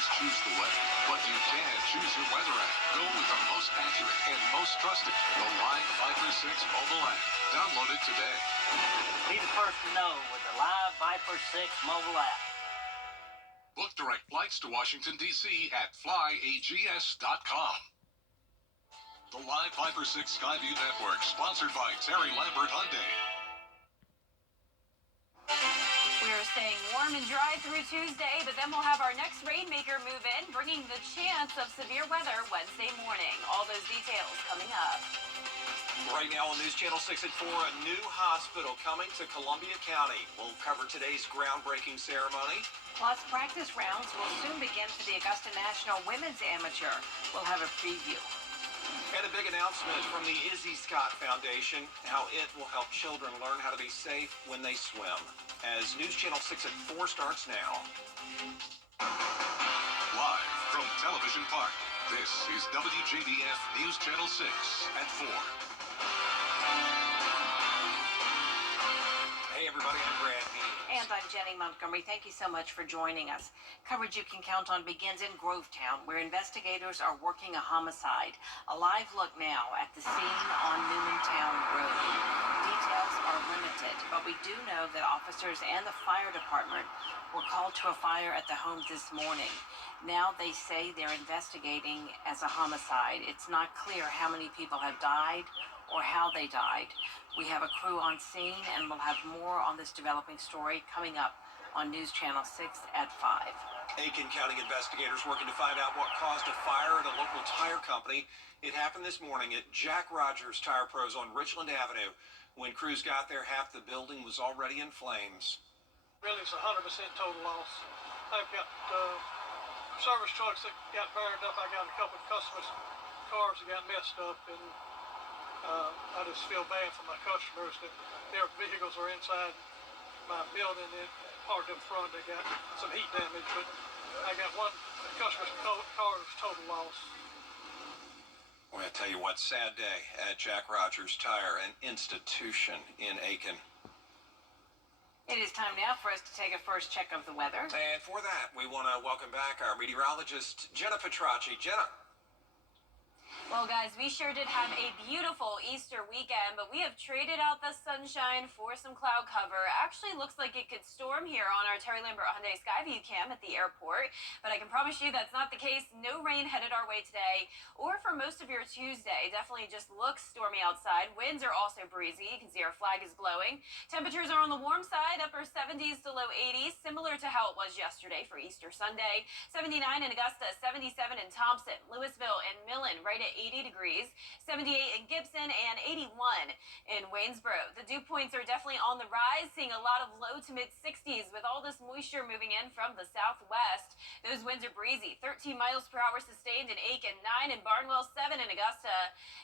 always choose the weather, but you can choose your weather app. Go with the most accurate and most trusted, the Live 546 mobile app. Download it today. Be the first to know with the Live Viper 6 mobile app. Book direct flights to Washington, D.C. at flyags.com. The Live Viper 6 Skyview Network, sponsored by Terry Lambert Hyundai. We're staying warm and dry through Tuesday, but then we'll have our next rainmaker move in, bringing the chance of severe weather Wednesday morning. All those details coming up. Right now on News Channel 6 at 4, a new hospital coming to Columbia County. We'll cover today's groundbreaking ceremony. Plus, practice rounds will soon begin for the Augusta National Women's Amateur. We'll have a preview. And a big announcement from the Izzy Scott Foundation, how it will help children learn how to be safe when they swim. As News Channel 6 at 4 starts now. Live from Television Park, this is WJBF News Channel 6 at 4. Hey everybody, I'm Brad Means. And I'm Jenny Montgomery. Thank you so much for joining us. Coverage you can count on begins in Grovetown, where investigators are working a homicide. A live look now at the scene on Newmantown Road. Details are limited, but we do know that officers and the fire department were called to a fire at the home this morning. Now they say they're investigating as a homicide. It's not clear how many people have died or how they died. We have a crew on scene, and we'll have more on this developing story coming up on News Channel 6 at 5. Aiken County investigators working to find out what caused a fire at a local tire company. It happened this morning at Jack Rogers Tire Pros on Richland Avenue. When crews got there, half the building was already in flames. Really, it's 100% total loss. I've got service trucks that got burned up. I got a couple of customers' cars that got messed up, and I just feel bad for my customers that their vehicles are inside my building and parked up front. They got some heat damage, but I got one customer's car was total loss. Well, I tell you what, sad day at Jack Rogers Tire, an institution in Aiken. It is time now for us to take a first check of the weather. And for that, we want to welcome back our meteorologist, Jenna Petracci. Jenna. Well, guys, we sure did have a beautiful Easter weekend, but we have traded out the sunshine for some cloud cover. Actually looks like it could storm here on our Terry Lambert Hyundai Skyview cam at the airport, but I can promise you that's not the case. No rain headed our way today or for most of your Tuesday. Definitely just looks stormy outside. Winds are also breezy. You can see our flag is blowing. Temperatures are on the warm side, upper 70s to low 80s, similar to how it was yesterday for Easter Sunday. 79 in Augusta, 77 in Thompson, Louisville, and Millen right at 80 degrees, 78 in Gibson, and 81 in Waynesboro. The dew points are definitely on the rise, seeing a lot of low to mid 60s with all this moisture moving in from the southwest. Those winds are breezy, 13 miles per hour sustained in Aiken, 9 in Barnwell, 7 in Augusta,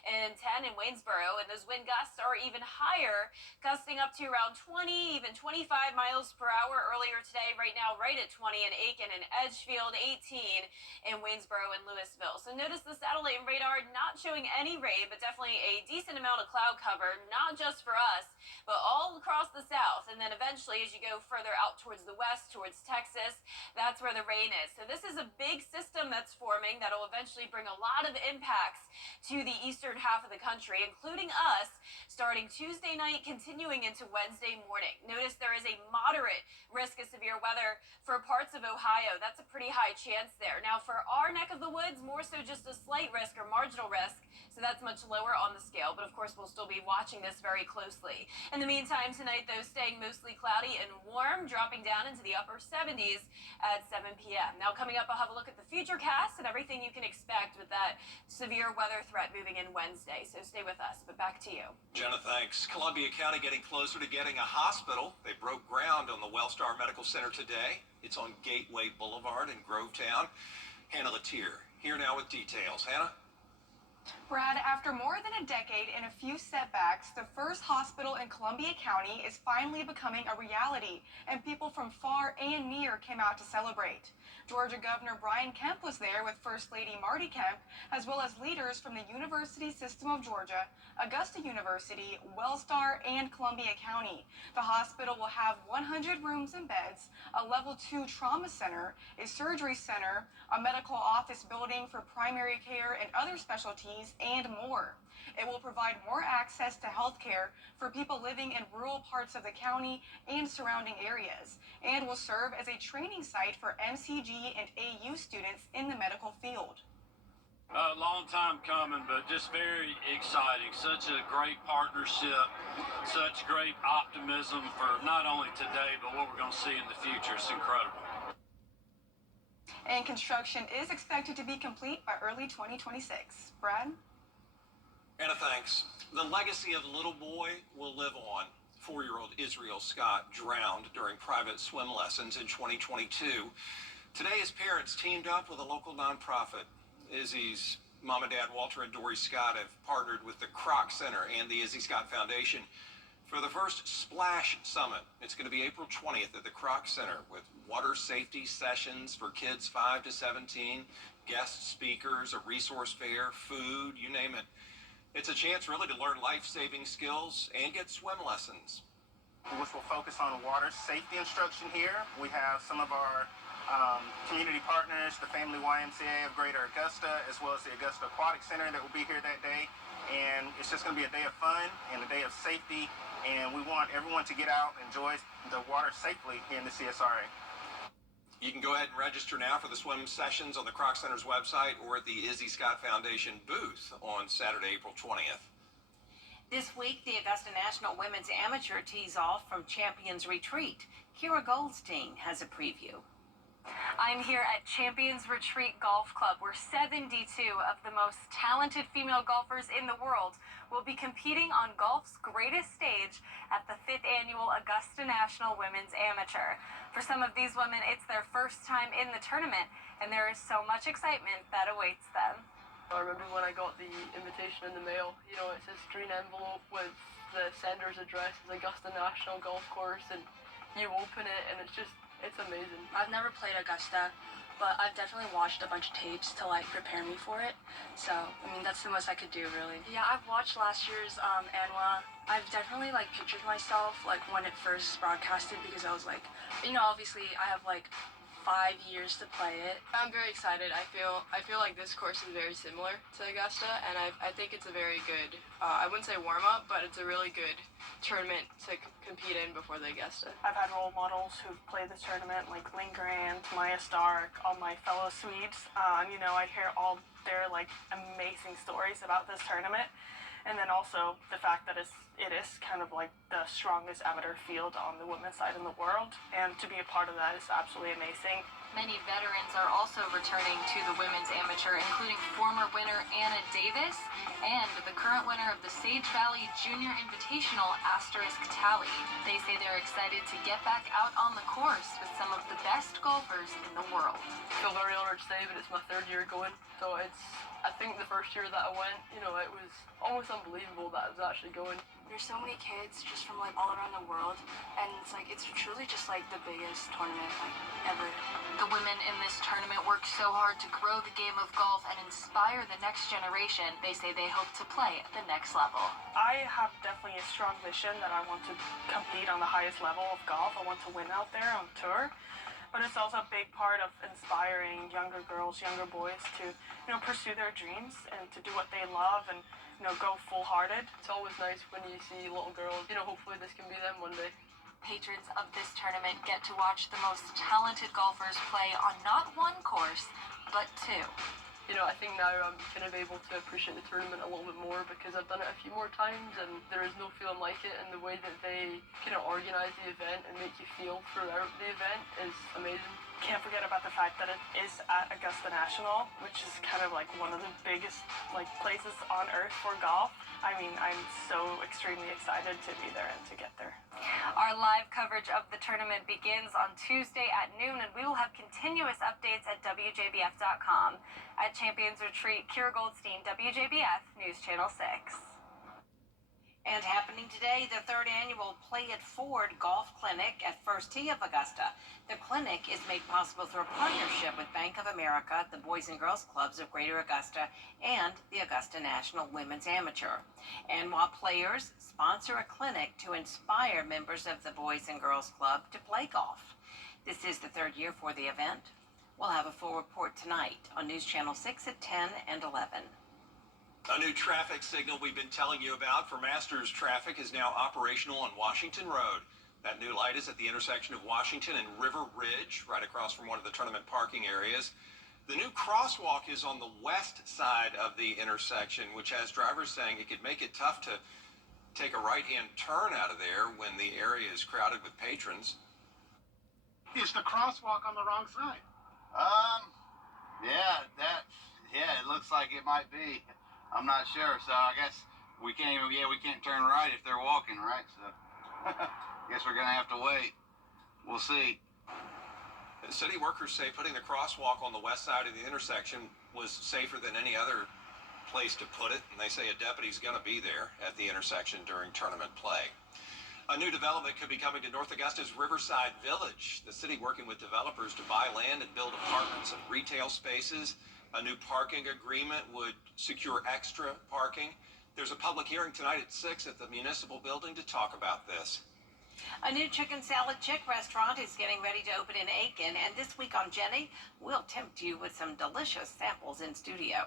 and 10 in Waynesboro. And those wind gusts are even higher, gusting up to around 20, even 25 miles per hour earlier today. Right now, right at 20 in Aiken and Edgefield, 18 in Waynesboro and Louisville. So notice the satellite and radar not showing any rain, but definitely a decent amount of cloud cover, not just for us, but all across the south. And then eventually, as you go further out towards the west, towards Texas, that's where the rain is. So this is a big system that's forming that will eventually bring a lot of impacts to the eastern half of the country, including us, starting Tuesday night, continuing into Wednesday morning. Notice there is a moderate risk of severe weather for parts of Ohio. That's a pretty high chance there. Now, for our neck of the woods, more so just a slight risk or marginal risk, so that's much lower on the scale, but of course we'll still be watching this very closely. In the meantime, tonight, though, staying mostly cloudy and warm, dropping down into the upper 70s at 7 p.m. Now, coming up, I'll have a look at the futurecast and everything you can expect with that severe weather threat moving in Wednesday, so stay with us. But back to you. Jenna, thanks. Columbia County getting closer to getting a hospital. They broke ground on the Wellstar Medical Center today. It's on Gateway Boulevard in Grovetown. Hannah Latier here now with details. Hannah? Brad, after more than a decade and a few setbacks, the first hospital in Columbia County is finally becoming a reality, and people from far and near came out to celebrate. Georgia Governor Brian Kemp was there with First Lady Marty Kemp, as well as leaders from the University System of Georgia, Augusta University, Wellstar, and Columbia County. The hospital will have 100 rooms and beds, a level 2 trauma center, a surgery center, a medical office building for primary care and other specialties, and more. It will provide more access to health care for people living in rural parts of the county and surrounding areas, and will serve as a training site for MCG and AU students in the medical field. A long time coming, but just very exciting. Such a great partnership, such great optimism for not only today, but what we're going to see in the future. It's incredible. And construction is expected to be complete by early 2026. Brad? Anna, thanks. The legacy of the little boy will live on. 4-year-old Israel Scott drowned during private swim lessons in 2022. Today, his parents teamed up with a local nonprofit. Izzy's mom and dad, Walter and Dory Scott, have partnered with the Kroc Center and the Izzy Scott Foundation for the first Splash Summit. It's going to be April 20th at the Kroc Center with water safety sessions for kids 5 to 17, guest speakers, a resource fair, food, you name it. It's a chance really to learn life-saving skills and get swim lessons. Which will focus on water safety instruction here. We have some of our community partners, the Family YMCA of Greater Augusta, as well as the Augusta Aquatic Center that will be here that day. And it's just going to be a day of fun and a day of safety. And we want everyone to get out and enjoy the water safely here in the CSRA. You can go ahead and register now for the swim sessions on the Kroc Center's website or at the Izzy Scott Foundation booth on Saturday, April 20th. This week, the Augusta National Women's Amateur tees off from Champions Retreat. Kira Goldstein has a preview. I'm here at Champions Retreat Golf Club, where 72 of the most talented female golfers in the world will be competing on golf's greatest stage at the 5th Annual Augusta National Women's Amateur. For some of these women, it's their first time in the tournament, and there is so much excitement that awaits them. I remember when I got the invitation in the mail, you know, it says green envelope with the sender's address is Augusta National Golf Course, and you open it and it's amazing. I've never played Augusta, but I've definitely watched a bunch of tapes to like prepare me for it. So, I mean, that's the most I could do, really. Yeah, I've watched last year's ANWA. I've definitely like pictured myself like when it first broadcasted, because I was like, you know, obviously I have like 5 years to play it. I'm very excited. I feel like this course is very similar to Augusta, and I think it's a very good, I wouldn't say warm-up, but it's a really good tournament to compete in before the Augusta. I've had role models who've played this tournament, like Lynn Grant, Maya Stark, all my fellow Swedes. You know, I hear all their like amazing stories about this tournament. And then also the fact that it is kind of like the strongest amateur field on the women's side in the world. And to be a part of that is absolutely amazing. Many veterans are also returning to the women's amateur, including former winner Anna Davis and the current winner of the Sage Valley Junior Invitational, Asterisk Tally. They say they're excited to get back out on the course with some of the best golfers in the world. I feel very honored to say, but it's my 3rd year going, so I think the first year that I went, you know, it was almost unbelievable that I was actually going. There's so many kids just from like all around the world, and it's truly just like the biggest tournament like ever. The women in this tournament work so hard to grow the game of golf and inspire the next generation. They say they hope to play at the next level. I have definitely a strong vision that I want to compete on the highest level of golf. I want to win out there on tour. But it's also a big part of inspiring younger girls, younger boys to, you know, pursue their dreams and to do what they love and, you know, go full-hearted. It's always nice when you see little girls, you know, hopefully this can be them one day. Patrons of this tournament get to watch the most talented golfers play on not one course, but 2. You know, I think now I'm kind of able to appreciate the tournament a little bit more because I've done it a few more times, and there is no feeling like it, and the way that they kind of organize the event and make you feel throughout the event is amazing. Can't forget about the fact that it is at Augusta National, which is kind of like one of the biggest like places on earth for golf. I mean, I'm so extremely excited to be there and to get there. Our live coverage of the tournament begins on Tuesday at noon, and we will have continuous updates at WJBF.com. At Champions Retreat, Kira Goldstein, WJBF News Channel 6. And happening today, the third annual Play It Forward Golf Clinic at First Tee of Augusta. The clinic is made possible through a partnership with Bank of America, the Boys and Girls Clubs of Greater Augusta, and the Augusta National Women's Amateur. ANWA players sponsor a clinic to inspire members of the Boys and Girls Club to play golf. This is the third year for the event. We'll have a full report tonight on News Channel 6 at 10 and 11. A new traffic signal we've been telling you about for Masters traffic is now operational on Washington Road. That new light is at the intersection of Washington and River Ridge, right across from one of the tournament parking areas. The new crosswalk is on the west side of the intersection, which has drivers saying it could make it tough to take a right-hand turn out of there when the area is crowded with patrons. Is the crosswalk on the wrong side? Yeah, it looks like it might be. I'm not sure, so I guess we can't turn right if they're walking, right? So guess we're gonna have to wait. We'll see. The city workers say putting the crosswalk on the west side of the intersection was safer than any other place to put it, and they say a deputy's gonna be there at the intersection during tournament play. A new development could be coming to North Augusta's Riverside Village. The city working with developers to buy land and build apartments and retail spaces. A new parking agreement would secure extra parking. There's a public hearing tonight at 6 at the municipal building to talk about this. A new chicken salad chick restaurant is getting ready to open in Aiken, and this week on Jenny, we'll tempt you with some delicious samples in studio.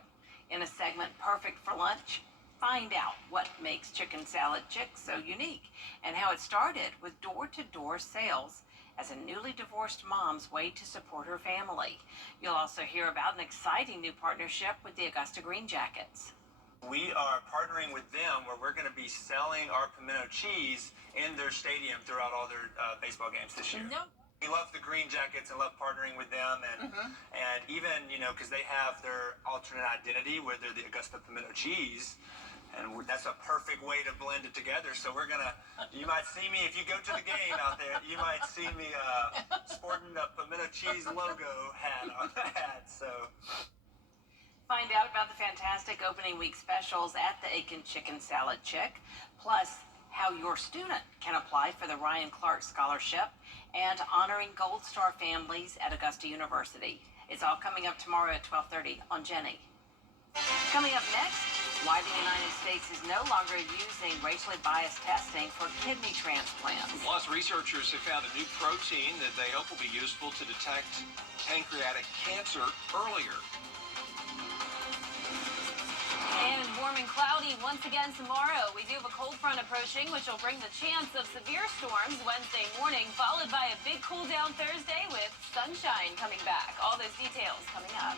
In a segment perfect for lunch, find out what makes chicken salad chick so unique and how it started with door-to-door sales as a newly divorced mom's way to support her family. You'll also hear about an exciting new partnership with the Augusta Green Jackets. We are partnering with them where we're going to be selling our pimento cheese in their stadium throughout all their baseball games this year. We love the Green Jackets and love partnering with them, and even, because they have their alternate identity where they're the Augusta pimento cheese. And that's a perfect way to blend it together. So you might see me, if you go to the game out there, you might see me sporting the pimento cheese logo hat on the hat. So find out about the fantastic opening week specials at the Aiken Chicken Salad Chick, plus how your student can apply for the Ryan Clark Scholarship, and honoring Gold Star families at Augusta University. It's all coming up tomorrow at 12:30 on Jenny. Coming up next, why the United States is no longer using racially biased testing for kidney transplants. Plus, researchers have found a new protein that they hope will be useful to detect pancreatic cancer earlier. And warm and cloudy once again tomorrow. We do have a cold front approaching, which will bring the chance of severe storms Wednesday morning, followed by a big cool down Thursday with sunshine coming back. All those details coming up.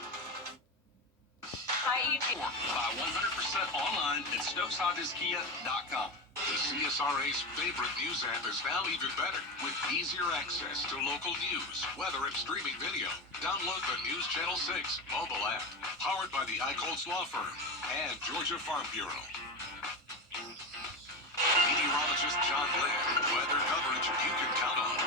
Hi, EJ. Buy 100% online at StokesHodgesKia.com. The CSRA's favorite news app is now even better with easier access to local news, weather, and streaming video. Download the News Channel 6 mobile app, powered by the Eichholz Law Firm and Georgia Farm Bureau. Meteorologist John Lynn, weather coverage you can count on.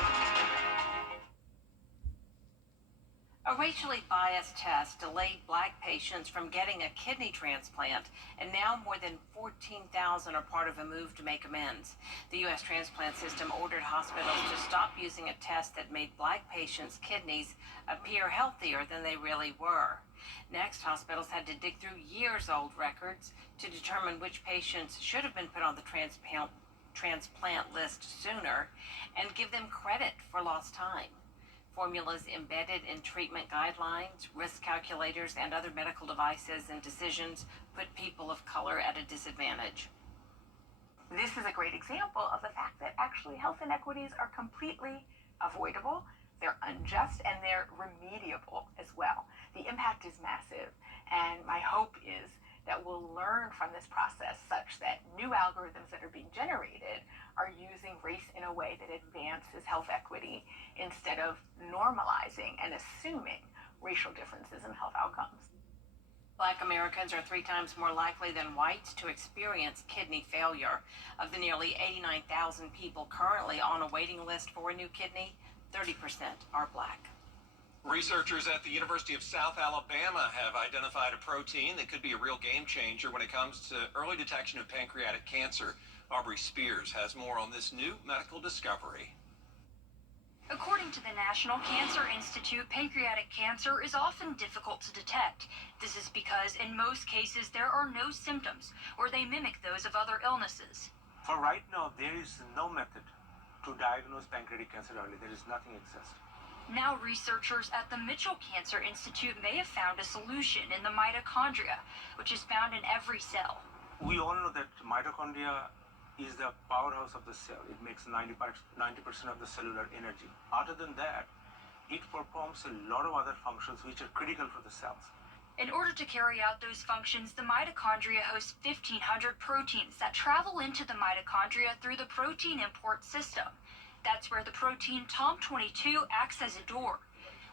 A racially biased test delayed black patients from getting a kidney transplant, and now more than 14,000 are part of a move to make amends. The U.S. transplant system ordered hospitals to stop using a test that made black patients' kidneys appear healthier than they really were. Next, hospitals had to dig through years-old records to determine which patients should have been put on the transplant list sooner and give them credit for lost time. Formulas embedded in treatment guidelines, risk calculators, and other medical devices and decisions put people of color at a disadvantage. This is a great example of the fact that actually health inequities are completely avoidable, they're unjust, and they're remediable as well. The impact is massive, and my hope is that we'll learn from this process such that new algorithms that are being generated are using race in a way that advances health equity instead of normalizing and assuming racial differences in health outcomes. Black Americans are 3 times more likely than whites to experience kidney failure. Of the nearly 89,000 people currently on a waiting list for a new kidney, 30% are black. Researchers at the University of South Alabama have identified a protein that could be a real game changer when it comes to early detection of pancreatic cancer. Aubrey Spears has more on this new medical discovery. According to the National Cancer Institute, pancreatic cancer is often difficult to detect. This is because in most cases there are no symptoms, or they mimic those of other illnesses. For right now, there is no method to diagnose pancreatic cancer early. There is nothing exists. Now researchers at the Mitchell Cancer Institute may have found a solution in the mitochondria, which is found in every cell. We all know that mitochondria is the powerhouse of the cell. It makes 90% of the cellular energy. Other than that, it performs a lot of other functions which are critical for the cells. In order to carry out those functions, the mitochondria host 1,500 proteins that travel into the mitochondria through the protein import system. That's where the protein TOM22 acts as a door.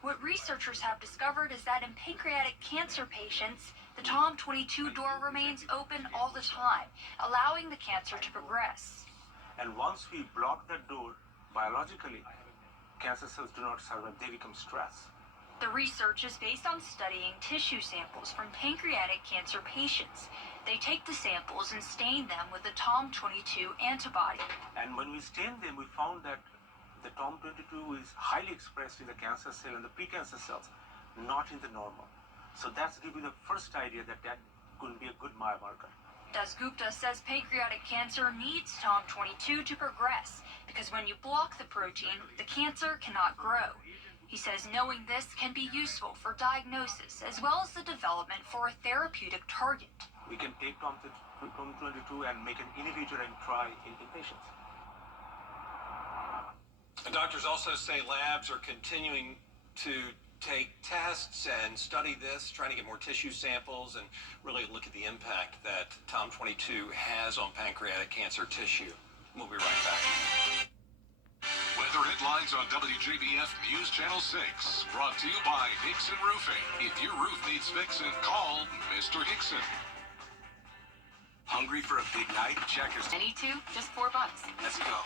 What researchers have discovered is that in pancreatic cancer patients, the TOM22 door remains open all the time, allowing the cancer to progress. And once we block that door biologically, cancer cells do not survive, they become stressed. The research is based on studying tissue samples from pancreatic cancer patients. They take the samples and stain them with the TOM22 antibody. And when we stain them, we found that the TOM22 is highly expressed in the cancer cell and the precancer cells, not in the normal. So that's give you the first idea that that could be a good biomarker. Dasgupta says pancreatic cancer needs TOM22 to progress because when you block the protein, the cancer cannot grow. He says knowing this can be useful for diagnosis as well as the development for a therapeutic target. We can take TOM22 and make an inhibitor and try in patients. Doctors also say labs are continuing to take tests and study this, trying to get more tissue samples and really look at the impact that TOM22 has on pancreatic cancer tissue. We'll be right back. Weather headlines on WJBF News Channel 6. Brought to you by Hickson Roofing. If your roof needs fixing, call Mr. Hickson. Hungry for a big night? Checkers. Any two? Just $4. Let's go.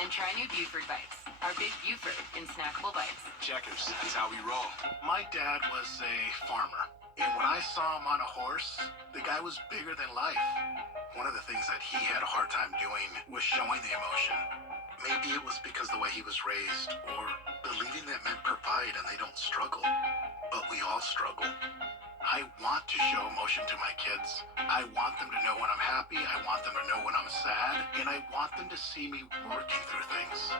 And try new Buford Bites. Our big Buford in snackable bites. Checkers. That's how we roll. My dad was a farmer, and when I saw him on a horse, the guy was bigger than life. One of the things that he had a hard time doing was showing the emotion. Maybe it was because the way he was raised, or believing that men provide and they don't struggle. But we all struggle. I want to show emotion to my kids. I want them to know when I'm happy. I want them to know when I'm sad. And I want them to see me working through things.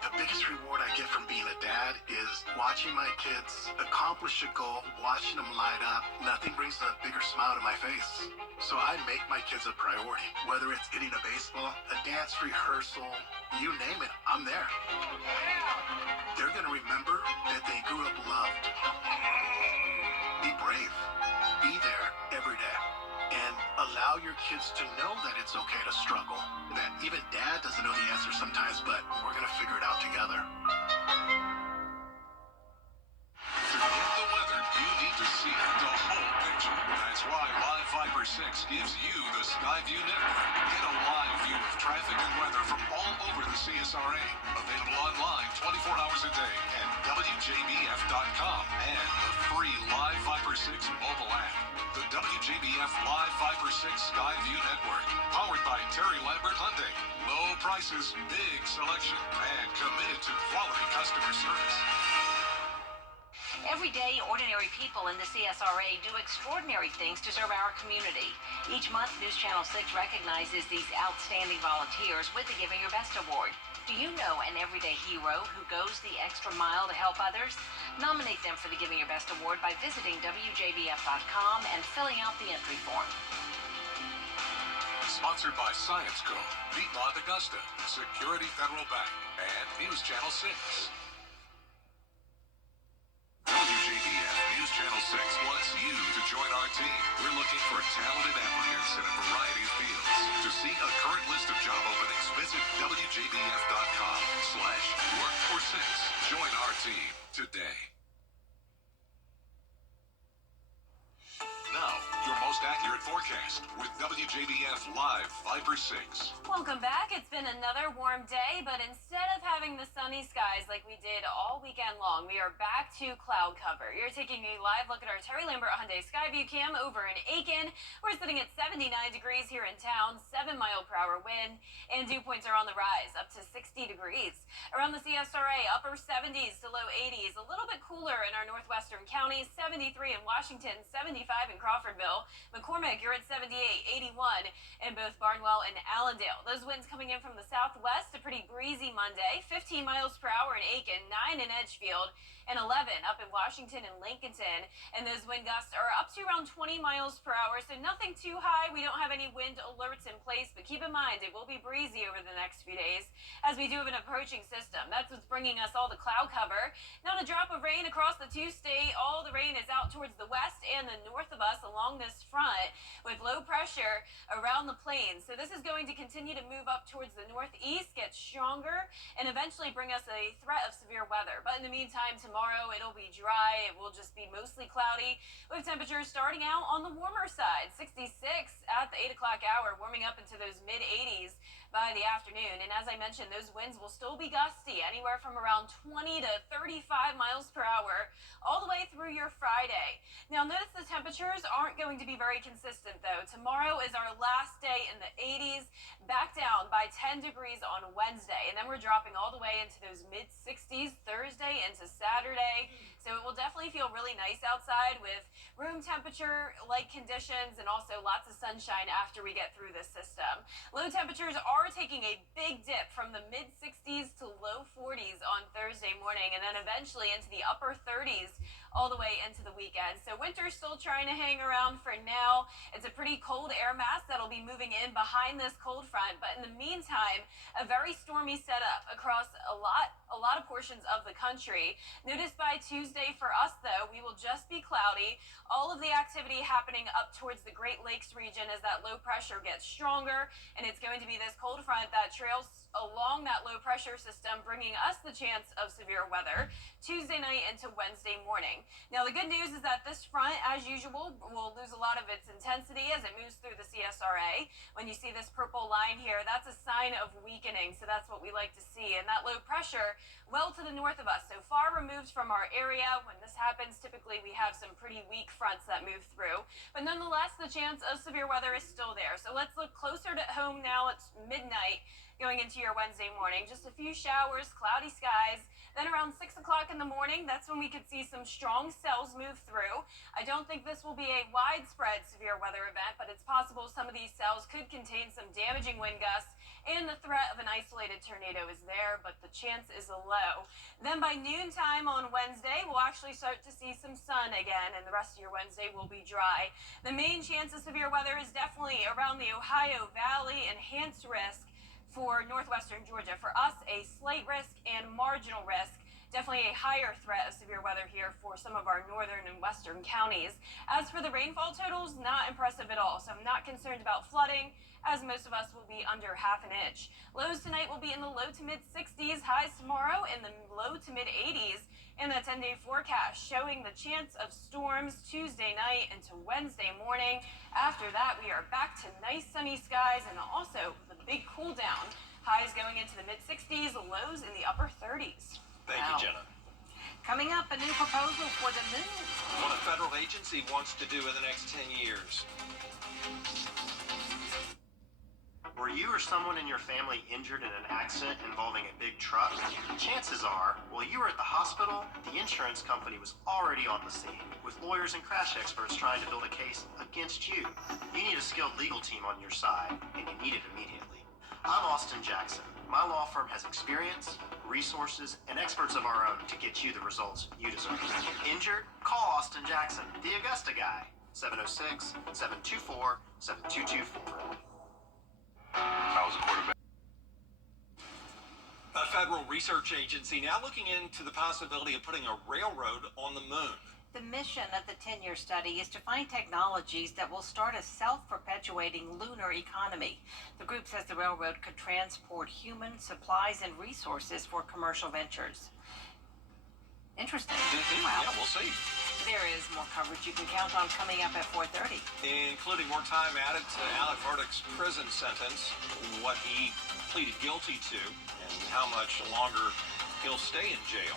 The biggest reward I get from being a dad is watching my kids accomplish a goal, watching them light up. Nothing brings a bigger smile to my face. So I make my kids a priority. Whether it's hitting a baseball, a dance rehearsal, you name it, I'm there. They're going to remember that they grew up loved. Be brave. Be there every day. And allow your kids to know that it's okay to struggle. That even dad doesn't know the answer sometimes, but we're going to figure it out together. Forget the weather. You need to see the whole picture. That's why Live Viper 6 gives you the Skyview Network. Get a live view of traffic and weather from all over the CSRA. Available online 24 hours a day at WJBF.com and the free Live Viper 6 mobile app. The WJBF Live Viper 6 Skyview Network. Powered by Terry Lambert Hyundai. Low prices, big selection, and committed to quality customer service. Every day, ordinary people in the CSRA do extraordinary things to serve our community. Each month, News Channel 6 recognizes these outstanding volunteers with the Giving Your Best Award. Do you know an everyday hero who goes the extra mile to help others? Nominate them for the Giving Your Best Award by visiting WJBF.com and filling out the entry form. Sponsored by Science Co., Piedmont Augusta, Security Federal Bank, and News Channel 6. WJBF News Channel 6 wants you to join our team. We're looking for talented applicants in a variety of fields. To see a current list of job openings, visit WJBF.com/work-for-6. Join our team today. accurate forecast with WJBF Live Viper 6. Welcome back. It's been another warm day, but instead of having the sunny skies like we did all weekend long, we are back to cloud cover. You're taking a live look at our Terry Lambert Hyundai Skyview cam over in Aiken. We're sitting at 79 degrees here in town, 7-mile-per-hour wind, and dew points are on the rise, up to 60 degrees. Around the CSRA, upper 70s to low 80s, a little bit cooler in our northwestern counties, 73 in Washington, 75 in Crawfordville. McCormick, you're at 78, 81 in both Barnwell and Allendale. Those winds coming in from the southwest, a pretty breezy Monday, 15 miles per hour in Aiken, 9 in Edgefield, and 11 up in Washington and Lincolnton. And those wind gusts are up to around 20 miles per hour, so nothing too high. We don't have any wind alerts in place, but keep in mind it will be breezy over the next few days as we do have an approaching system. That's what's bringing us all the cloud cover. Not a drop of rain across the two-state. All the rain is out towards the west and the north of us along this front with low pressure around the plains. So this is going to continue to move up towards the northeast, get stronger, and eventually bring us a threat of severe weather. But in the meantime, tomorrow it'll be dry. It will just be mostly cloudy with temperatures starting out on the warmer side, 66 at the 8 o'clock hour, warming up into those mid-80s by the afternoon. And as I mentioned, those winds will still be gusty, anywhere from around 20 to 35 miles per hour all the way through your Friday. Now notice the temperatures aren't going to be very consistent though. Tomorrow is our last day in the 80s, back down by 10 degrees on Wednesday, and then we're dropping all the way into those mid-60s Thursday into Saturday. So it will definitely feel really nice outside with room temperature like conditions and also lots of sunshine after we get through this system. Low temperatures are taking a big dip from the mid-60s to low 40s on Thursday morning, and then eventually into the upper 30s all the way into the weekend. So winter's still trying to hang around for now. It's a pretty cold air mass that'll be moving in behind this cold front, but in the meantime, a very stormy setup across a lot of portions of the country. Notice by Tuesday for us though, we will just be cloudy. All of the activity happening up towards the Great Lakes region as that low pressure gets stronger, and it's going to be this cold front that trails along that low pressure system, bringing us the chance of severe weather Tuesday night into Wednesday morning. Now the good news is that this front, as usual, will lose a lot of its intensity as it moves through the CSRA. When you see this purple line here, that's a sign of weakening, so that's what we like to see. And that low pressure well to the north of us, so far removed from our area. When this happens, typically we have some pretty weak fronts that move through, but nonetheless the chance of severe weather is still there. So let's look closer to home now. It's midnight going into your Wednesday morning. Just a few showers, cloudy skies. Then around 6 o'clock in the morning, that's when we could see some strong cells move through. I don't think this will be a widespread severe weather event, but it's possible some of these cells could contain some damaging wind gusts, and the threat of an isolated tornado is there, but the chance is low. Then by noontime on Wednesday, we'll actually start to see some sun again, and the rest of your Wednesday will be dry. The main chance of severe weather is definitely around the Ohio Valley, enhanced risk for northwestern Georgia. For us, a slight risk and marginal risk. Definitely a higher threat of severe weather here for some of our northern and western counties. As for the rainfall totals, not impressive at all. So I'm not concerned about flooding, as most of us will be under half an inch. Lows tonight will be in the low to mid 60s, highs tomorrow in the low to mid 80s. And the 10-day forecast showing the chance of storms Tuesday night into Wednesday morning. After that, we are back to nice sunny skies and also the big cool down. Highs going into the mid 60s, lows in the upper 30s. Thank you, Jenna. Coming up, a new proposal for the moon. What a federal agency wants to do in the next 10 years. Were you or someone in your family injured in an accident involving a big truck? Chances are, while you were at the hospital, the insurance company was already on the scene, with lawyers and crash experts trying to build a case against you. You need a skilled legal team on your side, and you need it immediately. I'm Austin Jackson. My law firm has experience, resources, and experts of our own to get you the results you deserve. Injured? Call Austin Jackson, the Augusta guy. 706-724-7224. I was a quarterback. A federal research agency now looking into the possibility of putting a railroad on the moon. The mission of the 10-year study is to find technologies that will start a self-perpetuating lunar economy. The group says the railroad could transport human supplies and resources for commercial ventures. Interesting. Wow. Yeah, we'll see. There is more coverage you can count on coming up at 4:30. Including more time added to Alec Verdict's prison sentence, what he pleaded guilty to, and how much longer he'll stay in jail.